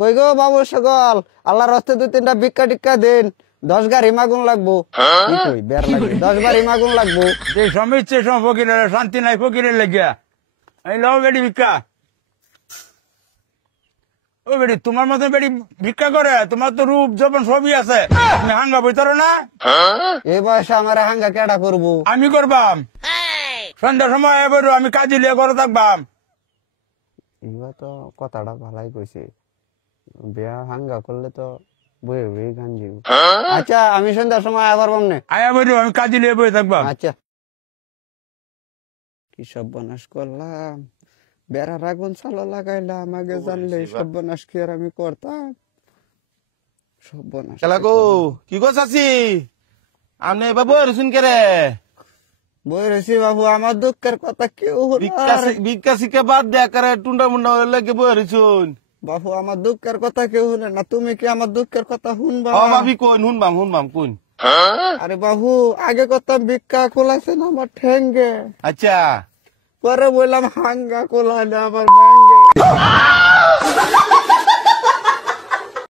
কই গো বাবু সকল, আল্লাহর রাস্তে 2-3টা ভিক্ষা টিক্কা দেন, 10 গাড়ি মাগুন লাগবো। কি কই বের লাগবে, 10 গাড়ি মাগুন লাগবো। যে সমিচ্ছে সব ফকিরের শান্তি নাই ফকিরের লেগিয়া। এই লও বেটি ভিক্ষা। ও বেটি তোমার মতো বেটি ভিক্ষা করে, তোমার তো রূপ যখন সবই আছে, তুমি হাঙ্গা বইতারো না? এই বয়সে আমার হাঙ্গা কেডা করবো? আমি করবাম। সন্ধ্যার সময় এবার আমি কাজে লিয়ে করে থাকবাম। এবার তো কথাটা ভালাই কইছে, বিয়া হাঙ্গা করলে তো বয়ে বয়ে গান দিব। আচ্ছা আমি সন্ধ্যার সময় আবার বামনে আয়া বইরো, আমি কাজে লিয়ে বই থাকবাম। আচ্ছা। কি সর্বনাশ করলাম, বেড়ার আগুন চালা লাগাইলাম, আগে জানলে সর্বনাশ কি আর আমি করতাম। সর্বনাশ কেলাকো কি করছি আপনি এবার বই রসুন কে রে? বই রয়েছি বাবু, আমার দুঃখের কথা কেউ ভিক্ষা শিক্ষা বাদ দেয়া করে টুন্ডা মুন্ডা লেগে বই রসুন। বাবু, আমার দুঃখের কথা কেউ শুনে না, তুমি কি আমার দুঃখের কথা শুনবা? ভাবি কোন শুনবাম কোন? আরে বাবু, আগে করতাম ভিক্ষা খোলাছে না আমার ঠেঙ্গে, আচ্ছা পরে বললাম হাঙ্গা খোলা না আমার ব্যাঙ্গে।